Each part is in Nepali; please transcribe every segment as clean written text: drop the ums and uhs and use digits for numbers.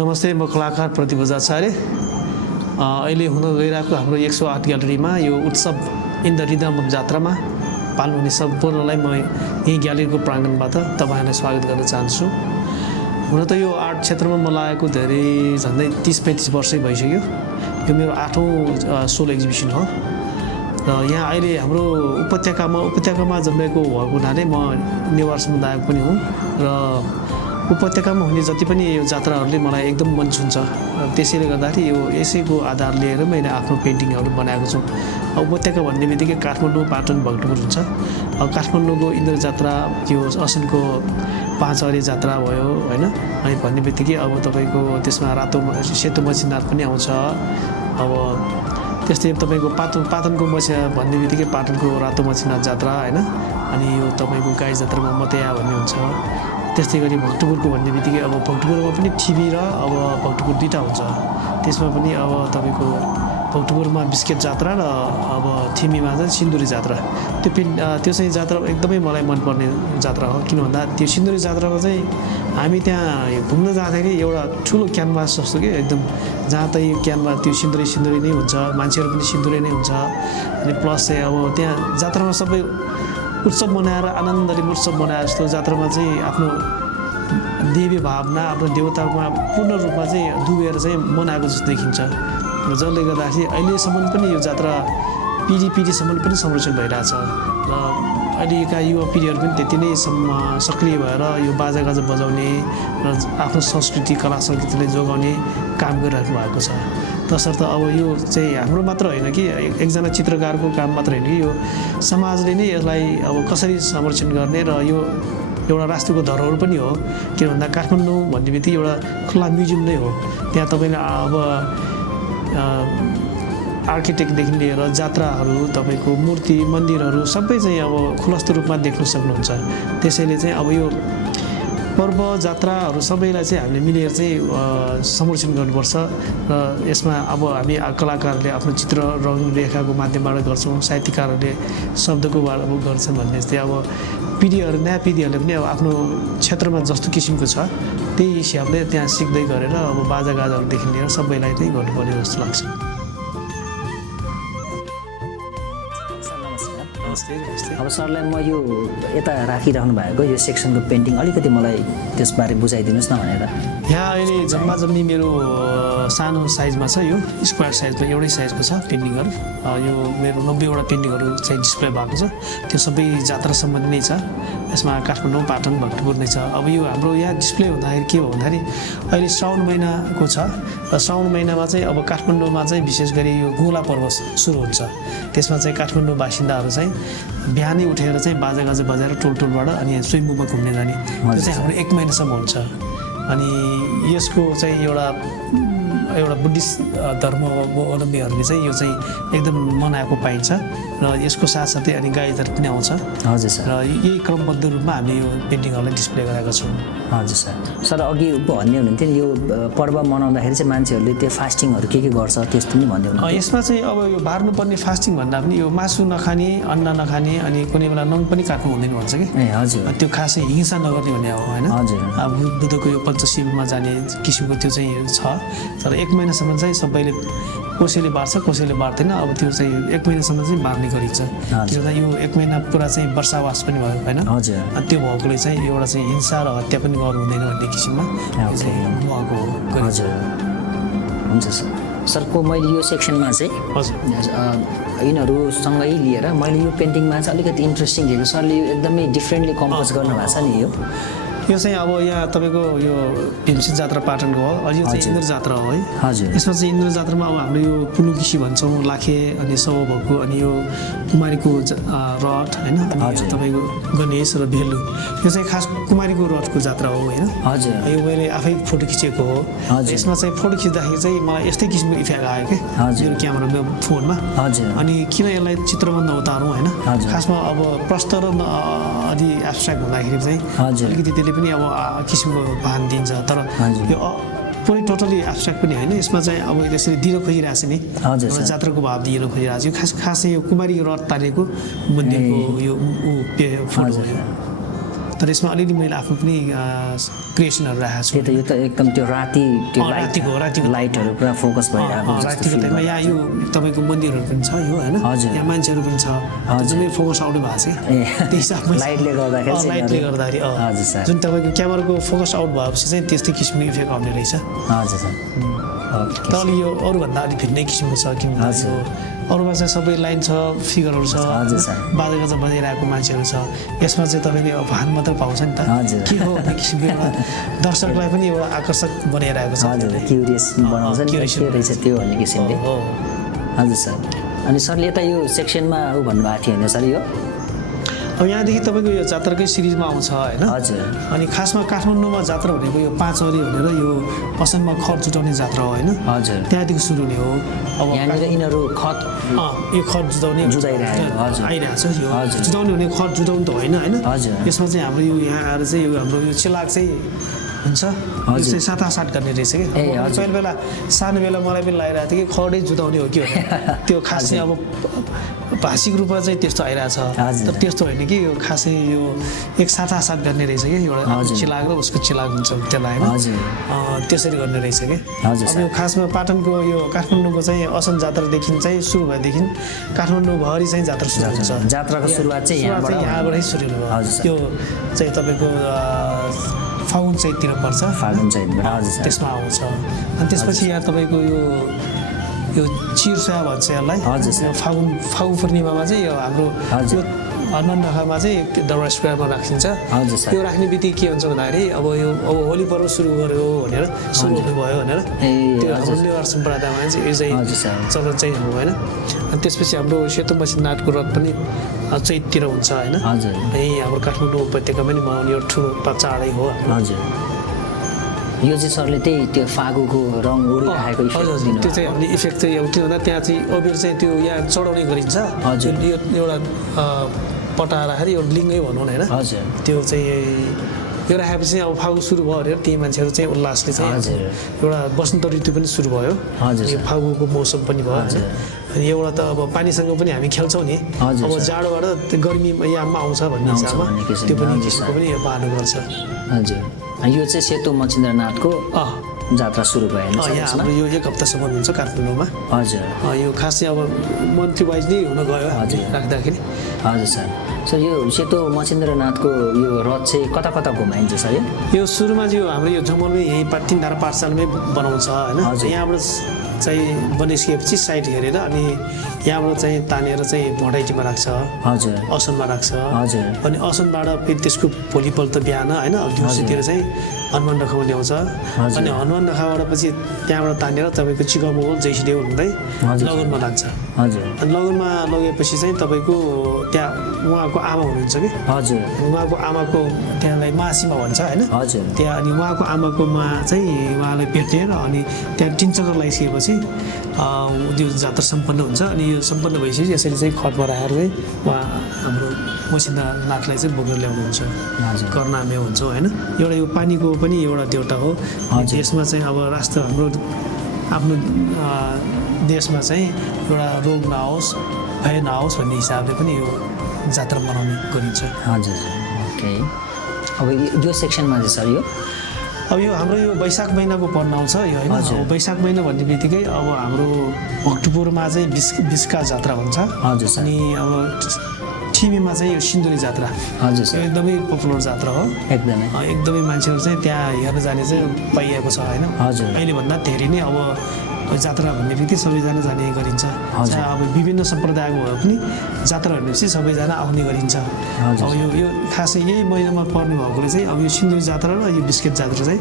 नमस्ते, म कलाकार प्रतिभा आचार्य। अहिले हुन गइरहेको हाम्रो 108 ग्यालरीमा यो उत्सव इन द रिदम अफ जात्रामा पाल्नुहुने सम्पूर्णलाई म यही ग्यालरीको प्राङ्गणबाट तपाईँहरूलाई स्वागत गर्न चाहन्छु। हुन त यो आर्ट क्षेत्रमा म लागेको धेरै झन्डै 30-35 वर्षै भइसक्यो। यो मेरो 8औं सोलो एक्जिबिसन हो र यहाँ अहिले हाम्रो उपत्यकामा जन्मेको भएको हुनाले म नेवार समुदायको पनि हुँ र उपत्यकामा हुने जति पनि यो जात्राहरूले मलाई एकदम मन छुन्छ। त्यसैले गर्दाखेरि यो यसैको आधार लिएर मैले आफ्नो पेन्टिङहरू बनाएको छु। उपत्यका भन्ने बित्तिकै काठमाडौँ, पाटन, भक्तपुर हुन्छ। काठमाडौँको इन्द्र जात्रा, त्यो असनको 5 अरे जात्रा भयो हैन। अनि भन्ने बित्तिकै अब तपाईँको त्यसमा सेतो मछिनार पनि आउँछ। अब त्यस्तै तपाईँको पाटनको भन्ने बित्तिकै पाटनको रातो मछिनार जात्रा हैन। अनि यो तपाईँको गाई जात्रामा मतया भन्ने हुन्छ। त्यस्तै गरी भक्तपुरको भन्ने बित्तिकै अब भक्तपुरमा पनि ठिमी र अब भक्तपुर दुईवटा हुन्छ। त्यसमा पनि अब तपाईँको भक्तपुरमा बिस्केट जात्रा र अब ठिमीमा चाहिँ सिन्दुरी जात्रा। त्यो चाहिँ जात्रा एकदमै मलाई मनपर्ने जात्रा हो। किन भन्दा त्यो सिन्दुरी जात्रामा चाहिँ हामी त्यहाँ घुम्न जाँदाखेरि एउटा ठुलो क्यानभास जस्तो कि एकदम जहाँ तै क्यानभास त्यो सिन्दुरी नै हुन्छ, मान्छेहरू पनि सिन्दुरी नै हुन्छ। अनि प्लस चाहिँ अब त्यहाँ जात्रामा सबै उत्सव मनाएर आनन्दले उत्सव मनाएर जस्तो जात्रामा चाहिँ आफ्नो देवी भावना, आफ्नो देवतामा पूर्ण रूपमा चाहिँ डुबेर चाहिँ मनाएको जस्तो देखिन्छ। र जसले गर्दाखेरि अहिलेसम्म पनि यो जात्रा पिँढीसम्म पनि संरक्षण भइरहेछ र अहिलेका युवा पिँढीहरू पनि त्यति नै सक्रिय भएर यो बाजागाजा बजाउने र आफ्नो संस्कृति कला संस्कृतिलाई जोगाउने काम गरिराख्नु भएको छ। तसर्थ अब यो चाहिँ हाम्रो मात्र होइन कि एकजना चित्रकारको काम मात्र होइन कि यो समाजले नै यसलाई अब कसरी संरक्षण गर्ने र यो एउटा राष्ट्रको धरोहर पनि हो। किन भन्दा काठमाडौँ भन्ने बित्तिकै एउटा खुला म्युजियम नै हो। त्यहाँ तपाईँले अब आर्किटेक्टदेखि लिएर जात्राहरू, तपाईँको मूर्ति, मन्दिरहरू सबै चाहिँ अब खुलस्त रूपमा देख्न सक्नुहुन्छ। त्यसैले चाहिँ अब यो पर्व जात्राहरू सबैलाई चाहिँ हामीले मिलेर चाहिँ संरक्षण गर्नुपर्छ र यसमा अब हामी कलाकारहरूले आफ्नो चित्र रङ रेखाको माध्यमबाट गर्छौँ, साहित्यकारहरूले शब्दको गर्छन् भन्ने चाहिँ अब नयाँ पिँढीहरूले पनि अब आफ्नो क्षेत्रमा जस्तो किसिमको छ त्यही हिसाबले त्यहाँ सिक्दै गरेर अब बाजागाजाहरूदेखि लिएर सबैलाई चाहिँ गर्नुपर्ने जस्तो लाग्छ। अब सरलाई म यो यता राखिराख्नु भएको यो सेक्सनको पेन्टिङ अलिकति मलाई त्यसबारे बुझाइदिनुहोस् न भनेर। यहाँ अहिले जम्मा मेरो सानो साइजमा छ, यो स्क्वायर साइजमा एउटै साइजको छ पेन्टिङहरू। यो मेरो 90वटा पेन्टिङहरू चाहिँ डिस्प्ले भएको छ। त्यो सबै जात्रा सम्बन्धी नै छ। यसमा काठमाडौँ, पाटन, भक्तपुर नै छ। अब यो हाम्रो यहाँ डिस्प्ले हुँदाखेरि के हो भन्दाखेरि अहिले श्रावण महिनाको छ र श्रावण महिनामा चाहिँ अब काठमाडौँमा चाहिँ विशेष गरी यो गोला पर्व सुरु हुन्छ। त्यसमा चाहिँ काठमाडौँ बासिन्दाहरू चाहिँ बिहानै उठेर चाहिँ बाजागाजा बजाएर टोलबाट अनि स्विमिङमा घुम्ने जाने, त्यो चाहिँ हाम्रो 1 महिनासम्म हुन्छ। अनि यसको चाहिँ एउटा बुद्धिस्ट धर्मावलम्बीहरूले चाहिँ यो चाहिँ एकदम मनाएको पाइन्छ र यसको साथसाथै अनि गाईदार पनि आउँछ। हजुर सर। र यही क्रमबद्ध रूपमा हामीले यो पेन्टिङहरूलाई डिस्प्ले गरेका छौँ। हजुर सर। सर अघि भन्ने हुनुहुन्थ्यो नि यो पर्व मनाउँदाखेरि चाहिँ मान्छेहरूले त्यो फास्टिङहरू के गर्छ त्यस्तो पनि भन्दै हुनुहुन्थ्यो। यसमा चाहिँ अब यो बार्नुपर्ने फास्टिङ भन्दा पनि यो मासु नखाने, अन्डा नखाने, अनि कुनै बेला नुन पनि काट्नु हुँदैन भन्छ कि। ए हजुर। त्यो खासै हिंसा नगर्ने भन्ने हो होइन। हजुर। अब बुद्धको यो पञ्चशीलमा जाने किसिमको त्यो चाहिँ छ। तर 1 महिनासम्म चाहिँ सबैले कसैले बार्छ, कसैले बार्दैन। अब त्यो चाहिँ 1 महिनासम्म चाहिँ बार्ने गरिन्छ। किनभने यो 1 महिना पुरा चाहिँ वर्षावास पनि भयो होइन। हजुर। त्यो भएकोले चाहिँ एउटा चाहिँ हिंसा र हत्या पनि गर्नु हुँदैन भन्ने किसिममा भएको हो। हजुर हुन्छ सर। सरको मैले यो सेक्सनमा चाहिँ हजुर यिनीहरूसँगै लिएर मैले यो पेन्टिङमा चाहिँ अलिकति इन्ट्रेस्टिङ देखेको। सरले यो एकदमै डिफ्रेन्टली कम्पोज गर्नुभएको छ नि यो चाहिँ अब यहाँ तपाईँको यो भीमसेन जात्रा पाटनको हो। यो चाहिँ इन्द्र जात्रा हो है। हजुर। यसमा चाहिँ इन्द्र जात्रामा अब हाम्रो यो पुलुकिसी भन्छौँ, लाखे अनि सौभको, अनि यो कुमारीको रथ होइन, अनि तपाईँको गणेश र भेलु, यो चाहिँ खास कुमारीको रथको जात्रा हो होइन। हजुर। यो मैले आफै फोटो खिचेको हो। यसमा चाहिँ फोटो खिच्दाखेरि चाहिँ मलाई यस्तै किसिमको इफेक्ट आयो कि मेरो क्यामेरामा फोनमा। हजुर। अनि किन यसलाई चित्रमा नउतारौँ होइन। खासमा अब प्रष्ट र अलि एब्स्ट्र्याक्ट हुँदाखेरि चाहिँ अलिकति त्यसले पनि अब किसिमको भान दिन्छ। तर यो पुरै टोटली एब्स्ट्र्याक्ट पनि होइन। यसमा चाहिँ अब त्यसरी दिन खोजिरहेको छ नि, एउटा जात्राको भाव दिएर खोजिरहेको छ। खासै यो कुमारी रथ तानेको मन्दिरको यो फोटो हो। तर यसमा अलिअलि मैले आफ्नो पनि क्रिएसनहरू राखेको छु। त्यही त यो त एकदम त्यो राति त्यो रातिको लाइटहरू पुरा फोकस भइरहेको रातिको टाइममा यहाँ यो तपाईँको मन्दिरहरू पनि छ यो होइन, यहाँ मान्छेहरू पनि छ, जुनै फोकस आउट भएको छ त्यही हिसाबमा लाइटले गर्दाखेरि लाइटले गर्दाखेरि जुन तपाईँको क्यामेराको फोकस आउट भएपछि चाहिँ त्यस्तै किसिमको इफेक्ट आउने रहेछ। हजुर सर। तर अलि यो अरूभन्दा अलिक भिन्नै किसिमको छ, किनभने अरूमा चाहिँ सबै लाइन छ, फिगरहरू छ, बाजागाजा बजाइरहेको मान्छेहरू छ। यसमा चाहिँ तपाईँले अब भान मात्र पाउँछ नि त, के हो भन्ने किसिमको एउटा दर्शकलाई पनि एउटा आकर्षक बनाइरहेको छ, क्युरियस बनाउँछ नि के रहेछ त्यो भन्ने किसिमले। हजुर सर। अनि सरले यता यो सेक्सनमा ऊ भन्नुभएको थियो होइन सर यो अब यहाँदेखि तपाईँको यो जात्राकै सिरिजमा आउँछ होइन। हजुर। अनि खासमा काठमाडौँमा जात्रा भनेको यो 5 अरी भनेर यो असनमा खत जुटाउने जात्रा हो होइन। हजुर। त्यहाँदेखि सुरु हुने हो। अब यहाँनिर यिनीहरू खत यो खत जुटाउने आइरहेको छ। यो जुटाउने भने खत जुटाउनु त होइन होइन। यसमा चाहिँ हाम्रो यो यहाँ आएर चाहिँ यो हाम्रो यो चिलाक चाहिँ हुन्छ, यो चाहिँ साटासाट गर्ने रहेछ कि। पहिला बेला सानो बेला मलाई पनि लागिरहेको थियो कि खडै जुटाउने हो कि त्यो खास चाहिँ अब भाषिक रूपमा चाहिँ त्यस्तो आइरहेछ, तर त्यस्तो होइन कि यो खासै यो एक साटासाट गर्ने रहेछ कि एउटा चिलाक र उसको चिलाक हुन्छ त्यसलाई होइन, त्यसरी गर्ने रहेछ कि। अब यो खासमा पाटनको यो काठमाडौँको चाहिँ असन जात्रादेखि चाहिँ सुरु भएदेखि काठमाडौँभरि चाहिँ जात्रा सुरु हुन्छ। जात्राको सुरुवात चाहिँ यहाँबाटै सुरु भयो। यो चाहिँ तपाईँको फागुन चैततिर पर्छ, फागुन चैतबाट त्यसमा आउँछ। अनि त्यसपछि यहाँ तपाईँको यो चिरसोया भन्छ यसलाई। फागुन पूर्णिमामा चाहिँ यो हाम्रो यो हनुमान ढोकामा चाहिँ दरबार स्क्वायरमा राखिन्छ। यो राख्ने बित्तिकै के हुन्छ भन्दाखेरि अब होली पर्व सुरु गर्यो भनेर सुरु हुनुभयो भनेर त्यो हाम्रो नेवार सम्प्रदायमा चाहिँ यो चाहिँ चलन चाहिँ हो होइन। अनि त्यसपछि हाम्रो सेतो मसिन नाटको रथ पनि चैततिर हुन्छ होइन। यहीँ हाम्रो काठमाडौँ उपत्यकामा पनि मनाउने एउटा ठुलो चाडै हो। यो चाहिँ सरले त्यही त्यो फागुको रङ उडिरहेको त्यो चाहिँ हामीले इफेक्ट चाहिँ अब के भन्दा त्यहाँ चाहिँ अबिर चाहिँ त्यो यहाँ चढाउने गरिन्छ। यो एउटा पटा राखेर एउटा लिङ्गै भनौँ न होइन, त्यो चाहिँ यो राखेपछि अब फागु सुरु भयो भनेर ती मान्छेहरू चाहिँ उल्लासले चाहिँ एउटा बसन्त ऋतु पनि सुरु भयो, यो फागुको मौसम पनि भयो। अनि एउटा त अब पानीसँग पनि हामी खेल्छौँ नि, अब जाडोबाट गर्मी याममा आउँछ भन्ने हिसाबमा त्यो पनि किसिमको पनि बहाना गर्छ। हजुर। यो चाहिँ सेतो मच्छिन्द्रनाथको जात्रा सुरु भयो यहाँ हाम्रो यो 1 हप्तासम्म हुन्छ काठमाडौँमा। हजुर। यो खासै अब मन्थली वाइज नै हुन गयो राख्दाखेरि। हजुर सर। सर यो सेतो मच्छिन्द्रनाथको यो रथ चाहिँ कता कता घुमाइन्छ सर? यो सुरुमा चाहिँ हाम्रो यो जङ्गलमै यहीँ 3 धारा पाठशालामै बनाउँछ होइन। यहाँबाट चाहिँ बनिसकेपछि साइड हेरेर अनि यहाँबाट चाहिँ तानेर चाहिँ भोटाइटीमा राख्छ, असनमा राख्छ। अनि असनबाट फेरि त्यसको भोलिपल्ट बिहान होइन दिउँसोतिर चाहिँ हनुमान ढोकामा ल्याउँछ। अनि हनुमान ढोकाबाट पछि त्यहाँबाट तानेर तपाईँको चिकामोगल जैसीदेव हुँदै लगनमा लाग्छ। अनि लगनमा लगेपछि चाहिँ तपाईँको त्यहाँ उहाँको आमा हुनुहुन्छ कि, उहाँको आमाको त्यहाँलाई मासीमा भन्छ होइन। त्यहाँ अनि उहाँको आमाकोमा चाहिँ उहाँलाई भेटेर अनि त्यहाँ 3 चक्कर लगाइसकेपछि त्यो जात्रा सम्पन्न हुन्छ। अनि यो सम्पन्न भइसकेपछि यसरी चाहिँ खटमा राखेर चाहिँ उहाँ हाम्रो मच्छिन्द्रनाथलाई चाहिँ बोकेर ल्याउनुहुन्छ, कर्नामे हुन्छ होइन। एउटा यो पानीको पनि एउटा देउता हो। यसमा चाहिँ अब राष्ट्र हाम्रो आफ्नो देशमा चाहिँ एउटा रोग नआओस्, भय नआओस् भन्ने हिसाबले पनि यो जात्रा मनाउने गरिन्छ। हजुर। ओके। अब यो सेक्सनमा चाहिँ सर अब यो हाम्रो यो वैशाख महिनाको पर्न आउँछ यो होइन। वैशाख महिना भन्ने बित्तिकै अब हाम्रो भक्तपुरमा चाहिँ बिस्का जात्रा हुन्छ। अनि अब ठिमीमा चाहिँ यो सिन्दुरी जात्रा एकदमै पपुलर जात्रा हो। एकदमै मान्छेहरू चाहिँ त्यहाँ हेर्न जाने चाहिँ पाइएको छ होइन। अहिलेभन्दा धेरै नै अब जात्रा भन्ने बित्तिकै सबैजना जाने गरिन्छ। अब विभिन्न सम्प्रदायको भए पनि जात्रा भनेपछि सबैजना आउने गरिन्छ। अब यो खासै यही महिनामा पर्ने भएकोले चाहिँ अब यो सिन्दुरी जात्रा र यो बिस्केट जात्रा चाहिँ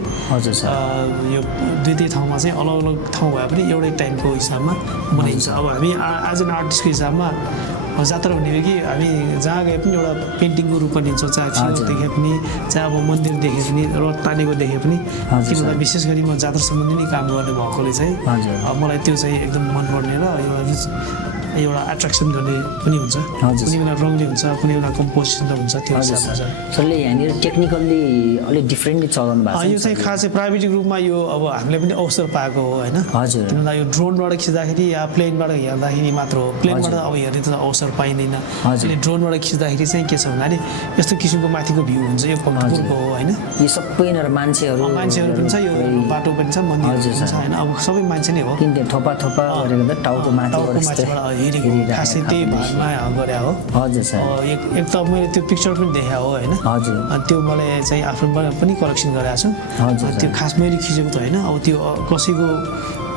यो दुई ठाउँमा चाहिँ अलग अलग ठाउँ भए पनि एउटै टाइमको हिसाबमा मनाइन्छ। अब हामी एज एन आर्टिस्टको हिसाबमा जात्रा भन्ने कि हामी जहाँ गए पनि एउटा पेन्टिङको रूपमा लिन्छौँ, चाहे फिल्म देखे पनि, चाहे अब मन्दिर देखे पनि, रथ तानेको देखे पनि। किनभने विशेष गरी म जात्रा सम्बन्धी नै काम गर्ने भएकोले चाहिँ मलाई त्यो चाहिँ एकदम मनपर्ने र एउटा एट्र्याक्सन गर्ने पनि हुन्छ। कुनै बेला रङले हुन्छ, कुनै बेला कम्पोजिसन हुन्छ, त्यो हिसाबमा छ। सरले यहाँनिर टेक्निकल्ली अलिक डिफ्रेन्टली चलाउनु भएको छ। यो चाहिँ खासै प्राविधिक रूपमा यो अब हामीले पनि अवसर पाएको हो होइन। किनभने यो ड्रोनबाट खिच्दाखेरि या प्लेनबाट हेर्दाखेरि मात्र हो, प्लेनबाट अब हेर्ने त अवसर पिक्चर पाइँदैन हजुर। अहिले ड्रोनबाट खिच्दाखेरि चाहिँ के छ भन्दाखेरि यस्तो किसिमको माथिको भ्यू हुन्छ यो कम्फर्टेबलको हो होइन यो सबै यिनीहरू मान्छेहरू पनि छ यो बाटो पनि छ मन्दिर पनि छ होइन अब सबै मान्छे नै हो किन थोपा गरेको त टाउको माथिबाट माथिबाट हेरेको खासै त्यही भागमा गरे हो हजुर सर एक त मैले त्यो पिक्चर पनि देखाएको हो होइन हजुर अनि त्यो मलाई चाहिँ आफ्नोबाट पनि कलेक्सन गरेको छु हजुर त्यो खास मैले खिचेको त होइन अब त्यो कसैको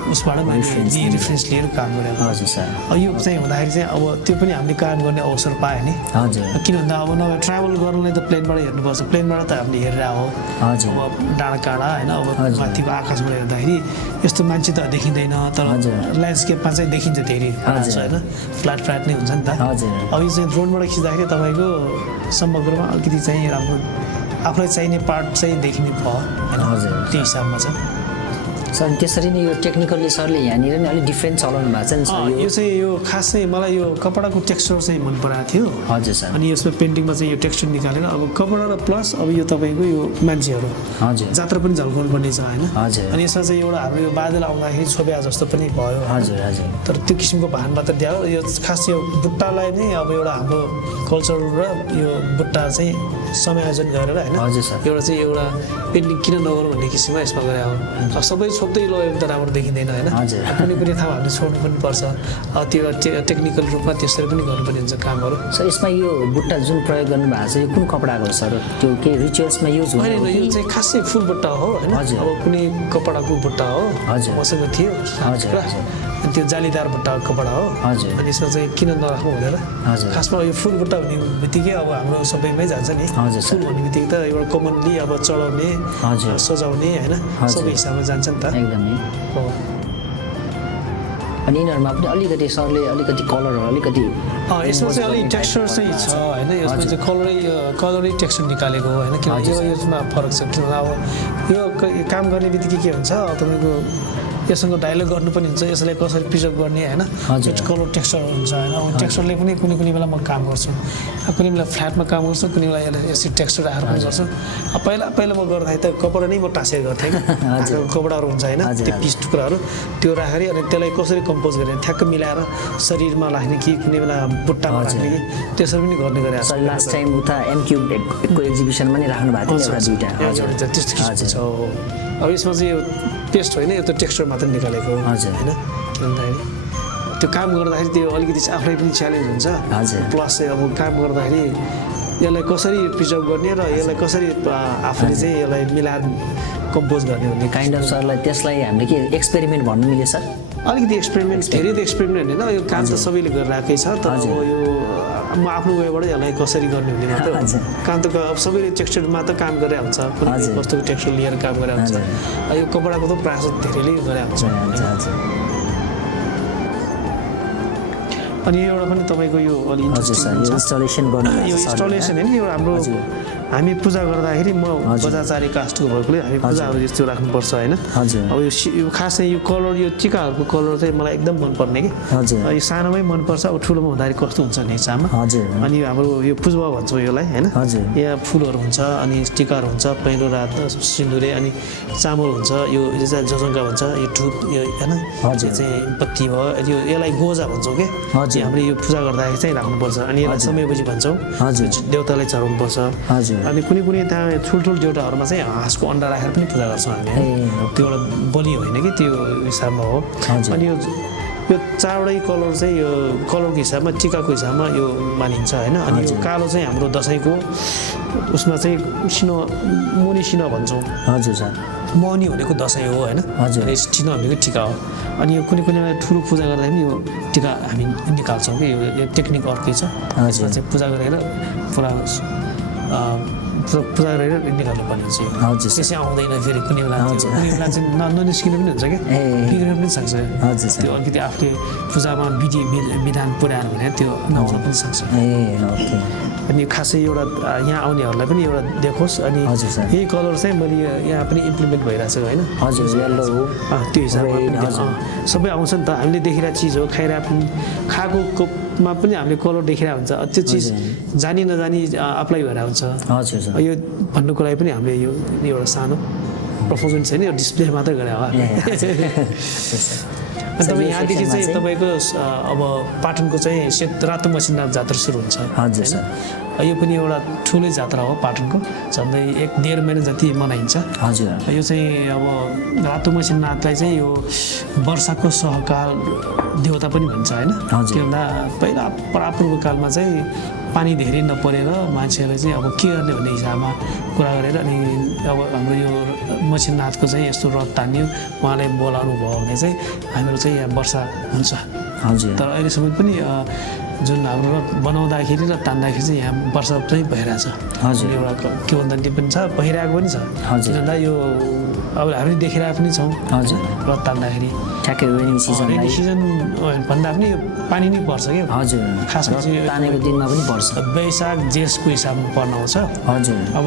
उसबाट मैले रेफरेन्स लिएर काम गरेको हजुर सर यो चाहिँ हुँदाखेरि चाहिँ अब त्यो पनि हामीले काम गर्ने अवसर पायो नि हजुर किन भन्दा अब नभए ट्राभल गर्नलाई त प्लेनबाट हेर्नुपर्छ प्लेनबाट त हामीले हेरेर हो हजुर अब डाँडा काँडा होइन अब माथिको आकाशबाट हेर्दाखेरि यस्तो मान्छे त देखिँदैन तर ल्यान्डस्केपमा चाहिँ देखिन्छ धेरै होइन फ्ल्याट नै हुन्छ नि त हजुर अब यो चाहिँ ड्रोनबाट खिच्दाखेरि तपाईँको समग्रमा अलिकति चाहिँ राम्रो आफूलाई चाहिने पार्ट चाहिँ देखिने भयो होइन त्यो हिसाबमा छ सर त्यसरी नै यो टेक्निकल्ली सरले यहाँनिर नि अलिक डिफ्रेन्ट चलाउनु भएको छ नि सर यो चाहिँ यो खास चाहिँ मलाई यो कपडाको टेक्स्चर चाहिँ मन पराएको थियो हजुर सर अनि यसमा पेन्टिङमा चाहिँ यो टेक्स्चर निकालेर अब कपडा र प्लस अब यो तपाईँको यो मान्छेहरू हजुर जात्रा पनि झल्काउनु पर्ने छ होइन हजुर अनि यसमा चाहिँ एउटा हाम्रो यो बादल आउँदाखेरि छोप्या जस्तो पनि भयो हजुर हजुर तर त्यो किसिमको भान मात्र दियो यो खास यो बुट्टालाई नै अब एउटा हाम्रो कल्चर र यो बुट्टा चाहिँ समायोजन गरेर होइन हजुर सर एउटा चाहिँ एउटा पेन्टिङ किन नगरौँ भन्ने किसिममा यसमा गरे हो सबै छोप्दै लग्यो भने त राम्रो देखिँदैन होइन कुनै ठाउँ हामीले छोड्नु पनि पर्छ त्यो टेक्निकल रूपमा त्यसरी पनि गर्नुपर्ने हुन्छ कामहरू सर यसमा यो बुट्टा जुन प्रयोग गर्नु भएको छ यो कुन कपडाको हो सर त्यो के रिचुअल्समा युज हुन्छ होइन यो चाहिँ खासै फुल बुट्टा हो होइन अब कुनै कपडाको बुट्टा हो हजुर मसँग थियो हजुर अनि त्यो जालीदार बुट्टाको कपडा हो हजुर अनि यसमा चाहिँ किन नराख्नु भनेर खासमा यो फुल बुट्टा हुने बित्तिकै अब हाम्रो सबैमै जान्छ नि फुल भन्ने बित्तिकै त एउटा कमनली अब चढाउने सजाउने होइन सबै हिसाबमा जान्छ नि त एकदमै अनि यिनीहरूमा पनि अलिकति सरले अलिकति कलरहरू अलिकति यसमा चाहिँ अलिक टेक्स्चर चाहिँ छ होइन यसमा चाहिँ कलरै टेक्स्चर निकालेको हो होइन किनभने यसमा फरक छ किनभने अब यो काम गर्ने बित्तिकै के हुन्छ तपाईँको योसँग डायलग गर्नु पनि हुन्छ यसलाई कसरी प्रिजर्भ गर्ने होइन कलर टेक्स्चर हुन्छ होइन टेक्स्चरले पनि कुनै बेला म काम गर्छु कुनै बेला फ्ल्याटमा काम गर्छु कुनै बेला यसरी टेक्स्चर राखेर पनि गर्छु पहिला म गर्दाखेरि त कपडा नै म टाँसेर गर्थेँ कि कपडाहरू हुन्छ होइन त्यो पिस टुक्राहरू त्यो राखेर अनि त्यसलाई कसरी कम्पोज गरेर ठ्याक्क मिलाएर शरीरमा राख्ने कि कुनै बेला बुट्टामा राख्ने कि त्यसरी पनि गर्ने गरेको छ लास्ट टाइम उता एमक्युबको एक्जिबिसनमा नि राख्नु भएको थियो एउटा त्यस्तो किसिमको छ अब यसमा चाहिँ यो पेस्ट होइन यो त टेक्स्चर मात्र निकालेको हो होइन किन भन्दाखेरि त्यो काम गर्दाखेरि त्यो अलिकति आफूलाई पनि च्यालेन्ज हुन्छ प्लस चाहिँ अब काम गर्दाखेरि यसलाई कसरी प्रिजर्भ गर्ने र यसलाई कसरी आफूले चाहिँ यसलाई मिलाएर कम्पोज गर्ने भन्ने काइन्ड अफ सरलाई त्यसलाई हामीले के एक्सपेरिमेन्ट भन्नु मिल्यो सर अलिकति एक्सपेरिमेन्ट धेरै त एक्सपेरिमेन्ट होइन यो काम त सबैले गरिरहेकै छ तर अब यो म आफ्नो वेबाट यसलाई कसरी गर्ने भन्ने मात्र काम त अब सबैले टेक्स्चरमा त काम गरेर हुन्छ कुनै वस्तुको टेक्स्चर लिएर काम गरेर हुन्छ यो कपडाको त प्रायः धेरैले गरेर हुन्छ अनि एउटा पनि तपाईँको यो अलि इन्स्टलेसन गर्नु यो इन्स्टलेसन होइन यो हाम्रो हामी पूजा गर्दाखेरि म बजाचार्य कास्टको भएकोले हामी पूजाहरू यस्तो राख्नुपर्छ होइन अब यो खास चाहिँ यो कलर यो टिकाहरूको कलर चाहिँ मलाई एकदम मनपर्ने कि यो सानोमै मनपर्छ अब ठुलोमा हुँदाखेरि कस्तो हुन्छ भने हिसाबमा अनि हाम्रो यो पुजवा भन्छौँ यसलाई होइन यहाँ फुलहरू हुन्छ अनि टिकाहरू हुन्छ पहेँलो रात सिन्दुरे अनि चामल हुन्छ यो जजङ्गा भन्छ यो धुप यो होइन यो चाहिँ बत्ती भयो यसलाई गोजा भन्छौँ कि हामीले यो पूजा गर्दाखेरि चाहिँ राख्नुपर्छ अनि यसलाई समयपछि भन्छौँ देवतालाई चढाउनुपर्छ अनि कुनै त्यहाँ ठुल्ठुलो देउटाहरूमा चाहिँ हाँसको अन्डा राखेर पनि पूजा गर्छौँ हामी त्यो एउटा बलि होइन कि त्यो हिसाबमा हो अनि यो चारवटै कलर चाहिँ यो कलरको हिसाबमा टिकाको हिसाबमा यो मानिन्छ होइन अनि यो कालो चाहिँ हाम्रो दसैँको उसमा चाहिँ मोनी सिनो भन्छौँ हजुर सर मनी भनेको दसैँ हो होइन अनि सिनो भनेको टिका हो अनि यो कुनै ठुलो पूजा गर्दा पनि यो टिका हामी निकाल्छौँ कि यो टेक्निक अर्कै छ यसमा चाहिँ पूजा गरेर पुरा पूजा गरेर निकाल्नु पर्ने चाहिँ त्यसै आउँदैन फेरि कुनै बेला चाहिँ ननिस्किनु पनि हुन्छ क्या बिग्रिनु पनि सक्छ त्यो अलिकति आफूले पूजामा विधि विधान पुऱ्याएर भने त्यो नआउन पनि सक्छ अनि खासै एउटा यहाँ आउनेहरूलाई पनि एउटा देखोस् अनि यही कलर चाहिँ मैले यहाँ पनि इम्प्लिमेन्ट भइरहेको छ होइन त्यो हिसाबमा सबै आउँछ नि त हामीले देखिरहेको चिज हो खाइरहेको पनि खाएकोमा पनि हामीले कलर देखिरहेको हुन्छ त्यो चिज जानी नजानी अप्लाई भएर हुन्छ यो भन्नुको लागि पनि हामीले यो एउटा सानो प्रपोजल छैन यो डिस्प्ले मात्रै गरे हो अनि तपाईँ यहाँदेखि चाहिँ तपाईँको अब पाटनको चाहिँ रातो मसिना जात्रा सुरु हुन्छ। हजुर सर। यो पनि एउटा ठुलै जात्रा हो पाटनको, झन्डै 1.5 महिना जति मनाइन्छ। हजुर। यो चाहिँ अब रातो मसिनाथलाई चाहिँ यो वर्षाको सहकाल देवता पनि भन्छ होइन। के भन्दा पहिला परापूर्व कालमा चाहिँ पानी धेरै नपरेर मान्छेहरूले चाहिँ अब के गर्ने भन्ने हिसाबमा कुरा गरेर अनि अब हाम्रो यो मसिनाथको चाहिँ यस्तो रथ तान्यो, उहाँले बोलाउनु भयो भने चाहिँ हाम्रो चाहिँ यहाँ वर्षा हुन्छ। हजुर। तर अहिलेसम्म पनि जुन हाम्रो रथ बनाउँदाखेरि र तान्दाखेरि चाहिँ यहाँ वर्षा चाहिँ भइरहेछ। हजुर। एउटा किंवदन्ती पनि छ, भइरहेको पनि छ। हजुर। किनभने यो अब हामी देखिरहेको पनि छौँ। हजुर। रथ तान्दाखेरि ठ्याक्कै रेनी सिजन भन्दा पनि यो पानी नै पर्छ क्या। हजुर। खासमा चाहिँ तानेको दिनमा पनि पर्छ। वैशाख जेठको हिसाबमा पर्न आउँछ। हजुर। अब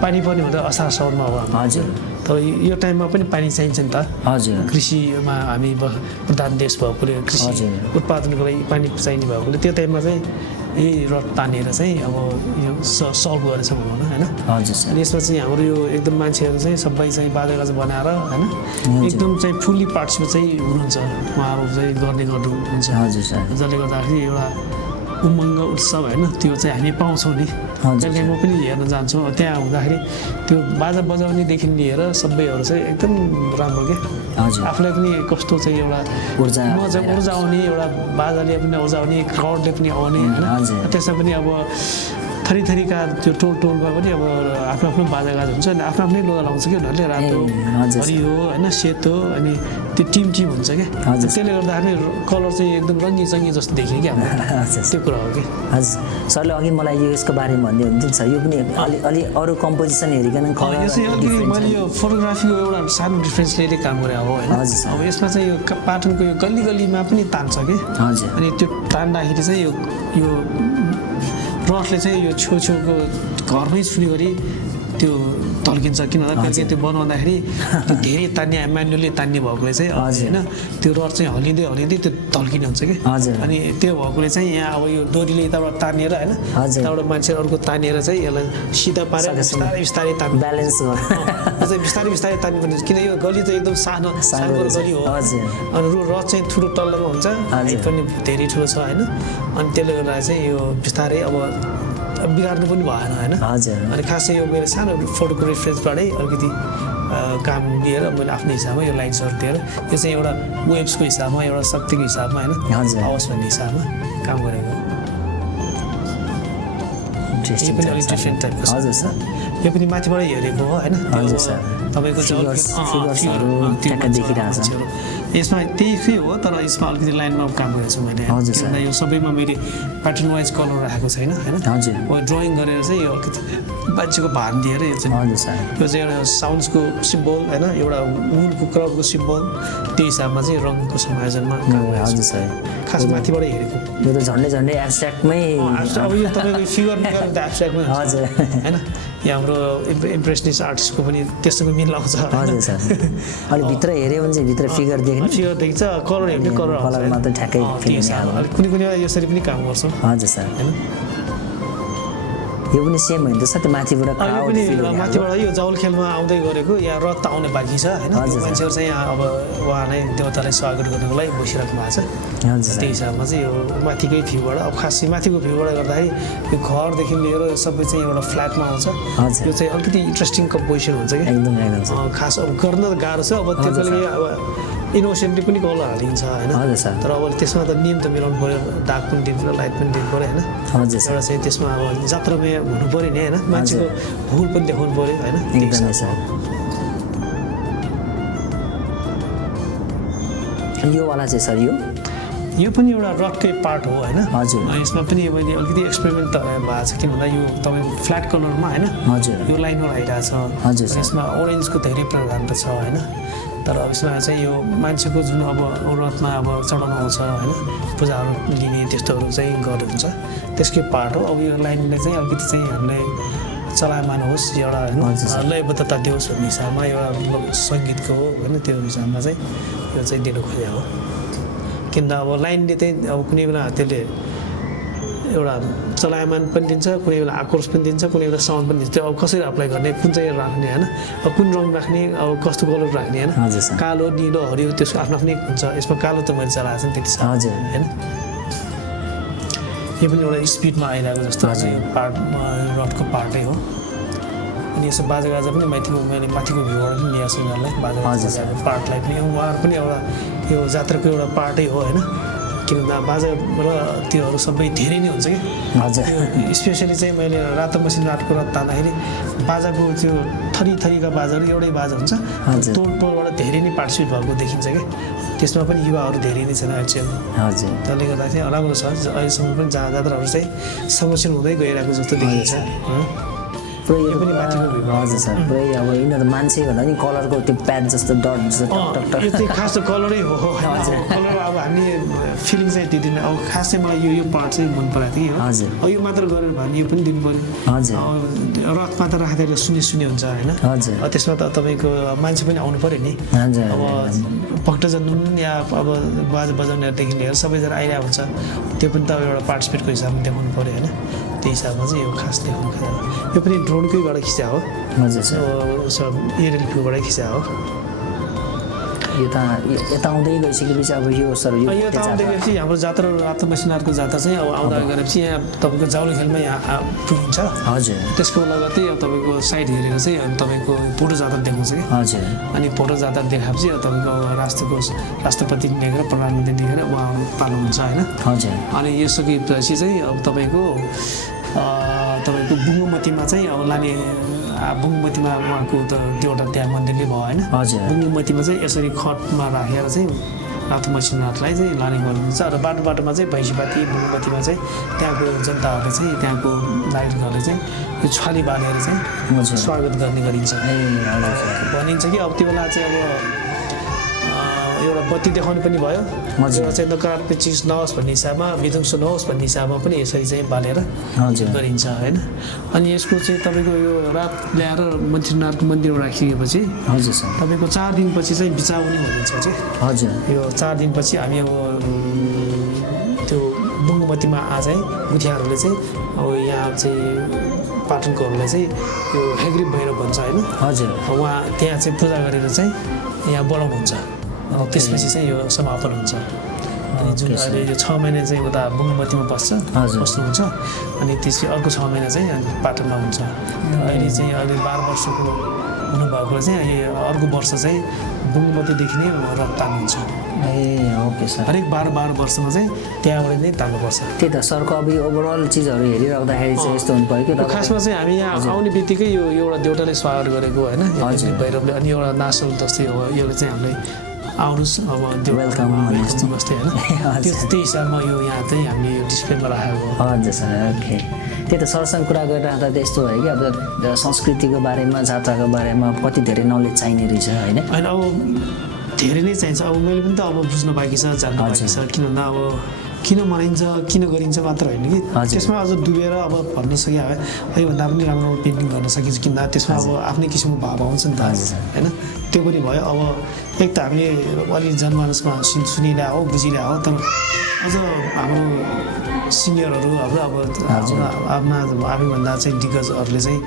पानी पर्ने भन्दा असार साउनमा हो। हजुर। तर यो टाइममा पनि पानी चाहिन्छ नि त। हजुर। कृषिमा हामी प्रधान देश भएकोले कृषि उत्पादनको लागि पानी चाहिने भएकोले त्यो टाइममा चाहिँ यही रथ तानेर चाहिँ अब यो सल्भ गरेछ भनौँ न होइन। हजुर सर। अनि यसमा चाहिँ हाम्रो यो एकदम मान्छेहरू चाहिँ सबै चाहिँ बाजागाजा बनाएर होइन एकदम चाहिँ फुल्ली पार्टिसिपेट चाहिँ हुनुहुन्छ, उहाँहरू चाहिँ गर्नुहुन्छ। हजुर सर। जसले गर्दाखेरि एउटा उमङ्ग उत्सव होइन त्यो चाहिँ हामी पाउँछौँ नि। जहिले म पनि हेर्न जान्छु, त्यहाँ हुँदाखेरि त्यो बाजा बजाउनेदेखि लिएर सबैहरू चाहिँ एकदम राम्रो के। आफूलाई पनि कस्तो चाहिँ एउटा ऊर्जा आउने, एउटा बाजाले पनि उजाउने, क्राउडले पनि आउने होइन। त्यसमा पनि अब थरीका त्यो टोलमा पनि अब आफ्नो आफ्नो बाजागाज हुन्छ अनि आफ्नो आफ्नै लुगा लाउँछ कि उनीहरूले, रातो हरियो होइन सेतो अनि त्यो टिम हुन्छ क्या। त्यसले गर्दाखेरि कलर चाहिँ एकदम रङ्गी जस्तो देखियो कि हाम्रो त्यो कुरा हो कि। हजुर सरले अघि मलाई यसको बारेमा भन्दै हुनुहुन्थ्यो नि सर, यो पनि अलि अरू कम्पोजिसन हेरिकन यो चाहिँ अलिकति मैले यो फोटोग्राफीको एउटा सानो डिफ्रेन्स लिएर काम गरेँ हो होइन। अब यसमा चाहिँ यो पाटनको यो गल्लीमा पनि तान्छ कि। अनि त्यो तान्दाखेरि चाहिँ यो रथले चाहिँ यो छेउछेउको घरमै छुने गरी त्यो तल्किन्छ। किन भन्दा त्यो बनाउँदाखेरि त्यो धेरै तान्ने म्यानुअली तान्ने भएकोले चाहिँ होइन त्यो रड चाहिँ हलिँदै त्यो तल्किने हुन्छ कि। अनि त्यो भएकोले चाहिँ यहाँ अब यो डोरीले यताबाट तानेर होइन यताबाट मान्छे अर्को तानेर चाहिँ यसलाई सिधा पारेर बिस्तारै तान्नु ब्यालेन्स बिस्तारै तान्नु पर्ने। किन यो गली चाहिँ एकदम सानो गली हो अनि रड चाहिँ ठुलो टल्लोमा हुन्छ, हाइट पनि धेरै ठुलो छ होइन। अनि त्यसले गर्दा चाहिँ यो बिस्तारै अब बिगार्नु पनि भएन होइन। अनि खासै यो मेरो सानो फोटोको रेफरेन्सबाटै अलिकति काम लिएर मैले आफ्नो हिसाबमा यो लाइट्सहरू दिएर यो चाहिँ एउटा वेब्सको हिसाबमा एउटा शक्तिको हिसाबमा होइन आवाज भन्ने हिसाबमा काम गरेको। यो पनि अलिक डिफ्रेन्ट टाइपको छ। हजुर सर। यो पनि माथिबाट हेरेको हो होइन। हजुर सर। तपाईँको यसमा त्यही हो, तर यसमा अलिकति लाइनमा काम गरेको छु मैले। किनभने यो सबैमा मैले प्याटर्न वाइज कलर राखेको छैन होइन। ड्रइङ गरेर चाहिँ यो अलिकति मान्छेको भान दिएर यो चाहिँ एउटा साउन्ड्सको सिम्बल होइन, एउटा वुलको क्राउडको सिम्बल, त्यो हिसाबमा चाहिँ रङको समायोजनमा काम गरेको छु। खास माथिबाट हेरेको यो त झन्डै एब्स्ट्र्याक्टमै। अब यो तपाईँको फिगर निकाल्नु त एब्स्ट्र्याक्टमै होइन। यहाँ हाम्रो इम्प्रेसनिस्ट आर्टिस्टको पनि त्यस्तोको मिलाउँछ। हजुर सर। अलि भित्र हेऱ्यो भने चाहिँ भित्र फिगर देखिन्छ, कलर हेर्ने कलरमा त ठ्याक्कै कुनै यसरी पनि काम गर्छौँ। हजुर सर। होइन यो पनि सेम होइन त सर, त्यो माथिबाट यो जाउल खेलमा आउँदै गरेको यहाँ रथ त आउने बाँकी छ होइन। मान्छेहरू चाहिँ यहाँ अब उहाँलाई देवतालाई स्वागत गर्नुको लागि बसिराख्नु भएको छ। त्यही हिसाबमा चाहिँ यो माथिकै भ्यूबाट अब खासै माथिको भ्यूबाट गर्दाखेरि यो घरदेखि लिएर सबै चाहिँ एउटा फ्ल्याटमा आउँछ। यो चाहिँ अलिकति इन्ट्रेस्टिङ कम्पोजिसन हुन्छ कि एकदम खास अब गर्न त गाह्रो छ। अब त्यसको लागि अब इनोसेन्टली पनि कलर हालिन्छ होइन। तर अब त्यसमा त नियम त मिलाउनु पऱ्यो, डार्क पनि दिनु पऱ्यो, लाइट पनि दिनु पऱ्यो होइन। एउटा चाहिँ त्यसमा अब जात्रामा हुनु पऱ्यो नि होइन, मान्छेको भुल पनि देखाउनु पऱ्यो होइन। एकदमै सर। योवाला चाहिँ सर यो पनि एउटा रडकै पार्ट हो होइन। हजुर। यसमा पनि मैले अलिकति एक्सपेरिमेन्ट त भएको छ, किन भन्दा यो तपाईँको फ्ल्याट कलरमा होइन यो लाइनहरू आइरहेको छ। यसमा ओरेन्जको धेरै प्रावधान छ होइन। तर अब यसमा चाहिँ यो मान्छेको जुन अब रथमा अब चढाउनु आउँछ होइन, पूजाहरू लिने त्यस्तोहरू चाहिँ गर्नु हुन्छ, त्यसकै पार्ट हो। अब यो लाइनले चाहिँ अलिकति चाहिँ हामीलाई चलायमान होस्, एउटा होइन लयबद्धता दियोस् भन्ने हिसाबमा एउटा सङ्गीतको हो होइन, त्यो हिसाबमा चाहिँ यो चाहिँ दिनु खोजेको हो। किन अब लाइनले चाहिँ अब कुनै बेला त्यसले एउटा चलायमान पनि दिन्छ, कुनै बेला आक्रोश पनि दिन्छ, कुनै बेला साउन्ड पनि दिन्छ। त्यो अब कसरी अप्लाई गर्ने, कुन चाहिँ राख्ने होइन, अब कुन रङ राख्ने, अब कस्तो कलर राख्ने होइन, कालो निलो हरियो त्यसको आफ्नो आफ्नै हुन्छ। यसमा कालो त मैले चलाएको छु नि त्यति साह्रो होइन। यो पनि एउटा स्पिडमा आइरहेको जस्तो यो पार्ट रडको पार्टै हो। अनि यसो बाजागाजा पनि मैले माथिको भ्यूबाट पनि लिएको छु यिनीहरूलाई बाजागाजाको पार्टलाई पनि। उहाँहरू पनि एउटा यो जात्राको एउटा पार्टै हो होइन, किनभने बाजा र त्योहरू सबै धेरै नै हुन्छ कि। स्पेसली चाहिँ मैले रातो मसिनो रातको रात तान्दाखेरि बाजाको त्यो थरीका बाजाहरू एउटै बाजा हुन्छ, तोडबाट धेरै नै पार्टिसिपेट भएको देखिन्छ कि। त्यसमा पनि युवाहरू धेरै नै छन् अहिलेसम्म। त्यसले गर्दा चाहिँ राम्रो छ। अहिलेसम्म पनि जात्राहरू चाहिँ संरक्षण हुँदै गइरहेको जस्तो देखिन्छ। पुरै हजुर सर, पुरै अब यिनीहरू मान्छे भन्दा नि कलरको त्यो प्याड जस्तो डट जस्तो यो चाहिँ खास त कलरै हो। कलर अब हामी फिलिङ चाहिँ दिँदैन। अब खास चाहिँ मलाई यो पार्ट चाहिँ मन परेको थियो कि अब यो मात्र गरेर भने यो पनि दिनु पऱ्यो। रथमा त राख्दाखेरि सुने हुन्छ होइन, त्यसमा त तपाईँको मान्छे पनि आउनु पऱ्यो नि। अब भक्तजन या अब बाजा बजाउनेहरूदेखि लिएर सबैजना आइरहेको हुन्छ, त्यो पनि त एउटा पार्टिसिपेटको हिसाबमा देखाउनु पऱ्यो होइन। त्यही हिसाबमा चाहिँ यो खास देखाउनु खोजेको। यो पनि ड्रोनकैबाट खिचा हो, एरियल भ्यूबाटै खिचा हो। यता आउँदै गइसकेपछि अब यो सर यो यता आउँदै गएपछि हाम्रो जात्रा रातो मसिनारको जात्रा चाहिँ अब आउँदा गएपछि यहाँ तपाईँको जाउले खेलमा यहाँ पुगिन्छ। त्यसको लगत्तै अब तपाईँको साइड हेरेर चाहिँ अनि तपाईँको फोटो जात्रा देखाउँछ कि। अनि फोटो जात्रा देखाएपछि अब तपाईँको राष्ट्रपति देखेर प्रधानमन्त्री देखेर उहाँहरू पालो हुन्छ होइन। अनि यो सकेपछि चाहिँ अब तपाईँको बुङ्गुमतीमा चाहिँ अब लाने बुङ्गुमतीमा उहाँको त त्यो एउटा त्यहाँ मन्दिरले भयो होइन। बुङ्गुमतीमा चाहिँ यसरी खटमा राखेर चाहिँ रातो मसिनारलाई चाहिँ लाने गरिन्छ। र बाटोमा चाहिँ भैँसीपाती बुङ्गुमतीमा चाहिँ त्यहाँको जनताहरूले चाहिँ त्यहाँको नागरिकहरूले चाहिँ यो छाली बालेर चाहिँ स्वागत गर्ने गरिन्छ भनिन्छ कि। अब त्यो बेला चाहिँ अब एउटा बत्ती देखाउने पनि भयो, एउटा चाहिँ नकारात्मक चिज नहोस् भन्ने हिसाबमा, विध्वंस नहोस् भन्ने हिसाबमा पनि यसरी चाहिँ बालेर गरिन्छ होइन। अनि यसको चाहिँ तपाईँको यो रात ल्याएर मन्त्रीनाथको मन्दिरमा राखिएपछि तपाईँको 4 दिनपछि चाहिँ बिचाउने भनिन्छ चाहिँ। यो 4 दिनपछि हामी अब त्यो बुङ्गुमतीमा चाहिँ गुठियाहरूले चाहिँ अब यहाँ चाहिँ पाटनकोहरूलाई चाहिँ यो हेग्रिब भैरव भन्छ होइन। उहाँ त्यहाँ चाहिँ पूजा गरेर चाहिँ यहाँ बोलाउनुहुन्छ। त्यसपछि चाहिँ यो समापन हुन्छ। अनि जुन अहिले यो 6 महिना चाहिँ उता बुङ्गुमतीमा बस्नुहुन्छ अनि त्यसपछि अर्को 6 महिना चाहिँ पाटनमा हुन्छ। अहिले 12 वर्षको हुनुभएकोले चाहिँ अर्को वर्ष चाहिँ बुङ्गुमतीदेखि नै रथ तान्नुहुन्छ। Okay sir. हरेक 12 वर्षमा चाहिँ त्यहाँबाट नै तान्नुपर्छ। त्यही त सरको अब यो ओभरअल चिजहरू हेरिराख्दाखेरि चाहिँ यस्तो हुनु पऱ्यो कि खासमा चाहिँ हामी यहाँ आउने बित्तिकै यो एउटा देउटाले स्वागत गरेको होइन भैरवले। अनि एउटा नासल जस्तै हो यसले चाहिँ हामीलाई आउनुहोस् अब त्यो वेलकम बस्दै होइन। त्यही हिसाबमा यो यहाँ चाहिँ हामीले यो डिस्प्लेमा राखेको हो। हजुर सर, ओके। त्यही त सरसँग कुरा गरिरहँदा त यस्तो भयो कि अब संस्कृतिको बारेमा जात्राको बारेमा कति धेरै नलेज चाहिने रहेछ होइन। अब धेरै नै चाहिन्छ। अब मैले पनि त अब बुझ्नु बाँकी छ, जान्नु बाँकी छ। किनभने अब किन मनाइन्छ, किन गरिन्छ मात्र होइन कि त्यसमा अझ डुबेर अब भन्न सकियो भए योभन्दा पनि राम्रो पेन्टिङ गर्न सकिन्छ। किन त्यसमा अब आफ्नै किसिमको भाव आउँछ नि त होइन। त्यो पनि भयो। अब एक त हामीले अलि जनमानसमा सुनिरहेको हो, बुझिरहेको हो, तर अझ हाम्रो सिनियरहरू अब हामीभन्दा चाहिँ दिग्गजहरूले चाहिँ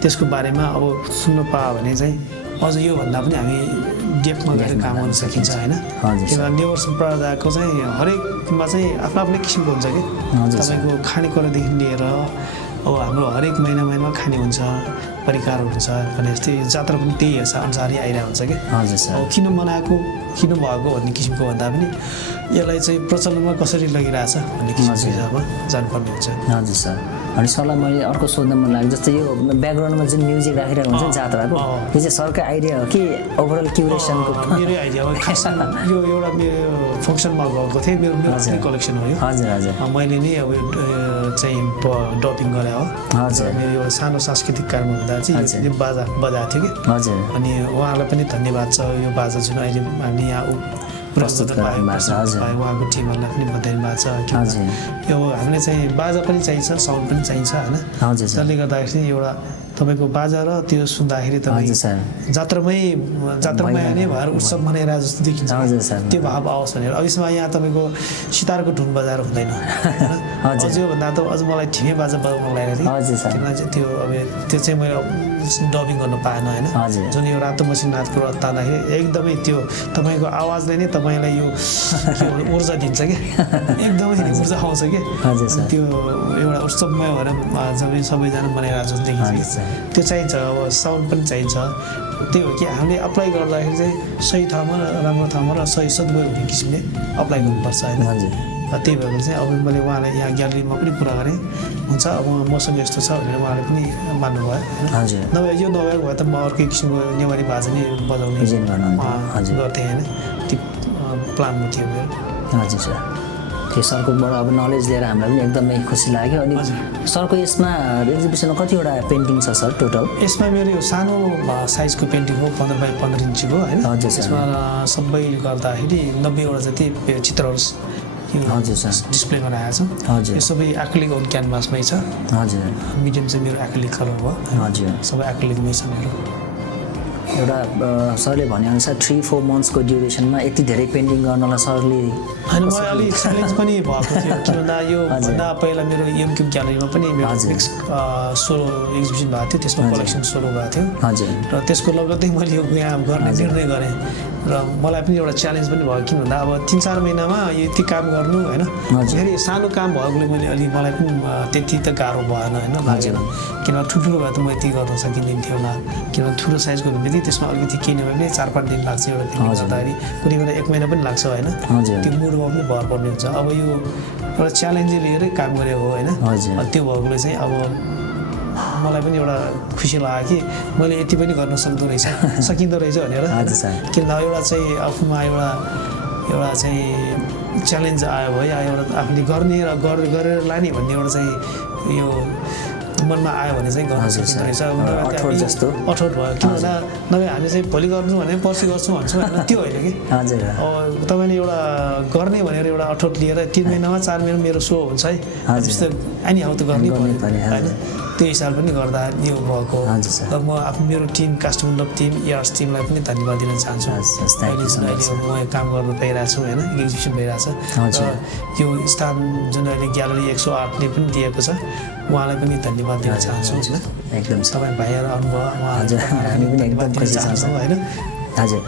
त्यसको बारेमा अब सुन्न पायो भने चाहिँ अझ योभन्दा पनि हामी डेपमा गएर काम गर्न सकिन्छ होइन। किनभने नेवार सम्प्रदायको चाहिँ हरेकमा चाहिँ आफ्नो आफ्नै किसिमको हुन्छ कि। तपाईँको खानेकुरादेखि लिएर अब हाम्रो हरेक महिनामा खाने हुन्छ, परिकारहरू हुन्छ भने जस्तै जात्रा पनि त्यही अनुसारै आइरहेको हुन्छ कि। अब किन मनाएको, किन भएको भन्ने किसिमको भन्दा पनि यसलाई चाहिँ प्रचलनमा कसरी लगिरहेछ भन्ने किसिमको हिसाबमा जानुपर्ने हुन्छ। हजुर सर। अनि सरलाई मैले अर्को सोध्न मन लाग्यो, जस्तै यो ब्याकग्राउन्डमा जुन म्युजिक राखिरहेको हुन्छ नि जात्राको, यो चाहिँ सरकै आइडिया हो कि ओभरअल क्युरेसनको? मेरै आइडिया हो। खास यो एउटा मेरो फङ्सनमा गएको थिएँ, मेरो आफ्नै कलेक्सन हो यो। मैले नै अब चाहिँ डपिङ गरे हो। मेरो यो सानो सांस्कृतिक कार्यक्रम हुँदा चाहिँ यो बाजा बजाएको थियो कि। अनि उहाँलाई पनि धन्यवाद छ। यो बाजा जुन अहिले हामी यहाँ प्रस्तुत गराउनु भएको छ हजुर उहाँको टिमहरूलाई पनि बधाई भएको छ हजुर यो हामीले चाहिँ बाजा पनि चाहिन्छ साउन्ड पनि चाहिन्छ होइन हजुर सर त्यसले गर्दाखेरि एउटा तपाईँको बाजा र त्यो सुन्दाखेरि तपाईँ हजुर सर जात्रामै आउने भएर उत्सव मनाएर जस्तो देखिन्छ हजुर सर त्यो भाव आओस् भनेर अब यसमा यहाँ तपाईँको सितारको धुन बजाएर हुँदैन हजुर अझ भन्दा त अझ मलाई ठिमै बाजा बजाउनु लागेको हजुर सर किनभने चाहिँ त्यो अब त्यो चाहिँ मैले डबिङ गर्न पाएन होइन हजुर जुन यो रातो मसिन नाचको तान्दाखेरि एकदमै त्यो तपाईँको आवाजले नै तपाईँलाई यो ऊर्जा दिन्छ कि एकदमै ऊर्जा आउँछ कि हजुर सर त्यो एउटा उत्सवमय भएर जब सबैजना मनाइरहेको जस्तो देखिन्छ त्यो चाहिन्छ अब साउन्ड पनि चाहिन्छ त्यही हो कि हामीले अप्लाई गर्दाखेरि चाहिँ सही ठाउँमा र राम्रो ठाउँमा र सही सदुपयोग हुने किसिमले अप्लाई गर्नुपर्छ होइन हजुर त्यही भएर चाहिँ अब मैले उहाँलाई यहाँ ग्यालरीमा पनि कुरा गरेँ हुन्छ अब मसँग यस्तो छ भनेर उहाँले पनि मान्नुभयो होइन हजुर नभए यो नभएको भए त म अर्कै किसिमको नेवारी बाजा नै बजाउने गर्थेँ होइन त्यो प्लानमा थियो मेरो हजुर सर त्यो सरकोबाट अब नलेज लिएर हामीलाई पनि एकदमै खुसी लाग्यो अनि सरको यसमा एक्जिबिसनमा कतिवटा पेन्टिङ छ सर टोटल यसमा मेरो यो सानो साइजको पेन्टिङ हो 15 बाई 15 इन्चीको होइन हजुर सर यसमा सबै गर्दाखेरि 90वटा जति चित्रहरू हजुर सर डिस्प्ले गराएको छ हजुर यो सबै एक्रिलिक अन क्यानभासमै छ हजुर मिडियम चाहिँ मेरो एक्रिलिक कलर भयो हजुर सबै एक्रिलिकमै छ मेरो एउटा सरले भनेअनुसार 3-4 मन्थ्सको ड्युरेसनमा यति धेरै पेन्टिङ गर्नलाई सरले होइन मलाई अलिक च्यालेन्ज पनि भएको थियो किन भन्दा यो भन्दा पहिला मेरो एमक्युब ग्यालरीमा पनि मेरो सोलो एक्जिबिसन भएको थियो त्यसमा कलेक्सन सोलो भएको थियो हजुर र त्यसको लगत्तै मैले यो यहाँ गर्ने निर्णय गरेँ र मलाई पनि एउटा च्यालेन्ज पनि भयो किन भन्दा अब 3-4 महिनामा यति काम गर्नु होइन फेरि सानो काम भएकोले मैले अलि मलाई पनि त्यति त गाह्रो भएन होइन लागेन किनभने ठुल्ठुलो भए त म यति गर्न सकिँदैन थियो होला किनभने ठुलो साइजको हुँदै त्यसमा अलिकति केही नभए पनि 4-5 दिन लाग्छ एउटा पेन्टिङ गर्दाखेरि कुनै बेला 1 महिना पनि लाग्छ होइन त्यो मुडमा पनि भर पर्ने हुन्छ अब यो एउटा च्यालेन्ज लिएरै काम गरेको हो होइन त्यो भएकोले चाहिँ अब मलाई पनि एउटा खुसी लाग्यो कि मैले यति पनि गर्न सकिँदो रहेछ भनेर किन एउटा चाहिँ आफूमा एउटा चाहिँ च्यालेन्ज आयो भयो एउटा आफूले गर्ने र गरेर लाने भन्ने एउटा चाहिँ यो मनमा आयो भने चाहिँ गर्न सकिँदो रहेछ अठोट भयो किन भन्दा नभए हामी चाहिँ भोलि गर्नु भने पर्सि गर्छौँ भन्छौँ होइन त्यो होइन कि अब तपाईँले एउटा गर्ने भनेर एउटा अठोट लिएर 3 महिनामा 4 महिना मेरो सो हुन्छ है त्यस्तो अनि आउँ त गर्नै पर्यो होइन त्यो हिसाब पनि गर्दा यो भएको र म आफ्नो मेरो टिम कास्टमण्डप टिम एयर्स टिमलाई पनि धन्यवाद दिन चाहन्छु अहिले जुन अहिले म काम गर्न पाइरहेको छु होइन एक्जिबिसन भइरहेको छ र यो स्थान जुन अहिले ग्यालरी 108ले पनि दिएको छ उहाँलाई पनि धन्यवाद दिन चाहन्छु होइन एकदम सबै भाइहरू आउनुभयो उहाँहरू हामी पनि एकदम खुसी छौँ होइन हजुर